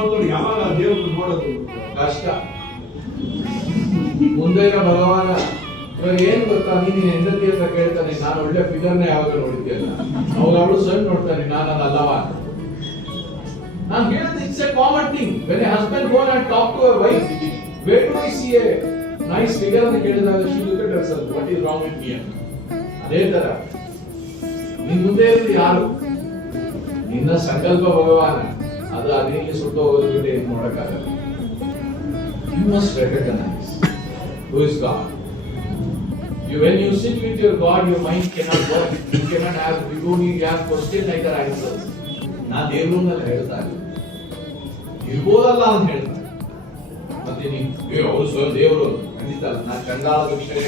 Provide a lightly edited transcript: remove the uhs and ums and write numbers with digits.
ನಿಮ್ಮಲ್ಲಿ ಯಾವಾಗ ದೇವರು ನೋಡೋದು ಕಷ್ಟ. ಮುಂದೆ ಭಗವಾನ ಇವಾಗ ಏನ್ ಗೊತ್ತಾ, ನೀನ್ ಹೆಂಡತಿ ಅಂತ ಕೇಳ್ತಾನೆ, ನಾನು ಒಳ್ಳೆ ಫಿಗರ್ನ ಯಾವಾಗ ನೋಡಿದ್ಯಲ್ಲ, ಅವಾಗ ಅವಳು ಸಣ್ಣ ನೋಡ್ತಾನೆ, ನಾನು ಅಲ್ಲವಾ. ನಾನು ಹೇಳಿದ it's a common thing. When a husband go and talk to a wife, where do I see a nice figure ಅಂತ ಕೇಳಿದಾಗ she look at herself, what is wrong with me ಅಂತ. ಅದೇ ತರ ನಿನ್ ಮುಂದೆ ಇರೋದು ಯಾರು? ನಿನ್ನ ಸಂಕಲ್ಪ ಭಗವಾನ. ಅದು ಅದೇನು ಸುಟ್ಟು ಹೋಗೋದು ಬಿಟ್ಟು ಏನು ನೋಡಕ್ಕಾಗಲ್ಲ. You must recognize who is God. When you sit with your God, your mind cannot work. You cannot have, you have question neither answers. ನಾ ದೇವ್ರನ್ನೆಲ್ಲ ಹೇಳ್ತಾ ಇರ್ಬೋದಲ್ಲ ಅಂತ ಹೇಳ್ತಾರೆ. ಮತ್ತೆ ನೀವು ಅವ್ರು ದೇವರು ಖಂಡಿತ ಅಲ್ಲ. ನಾನು ಕಂಗಾಲದ ವಿಷಯ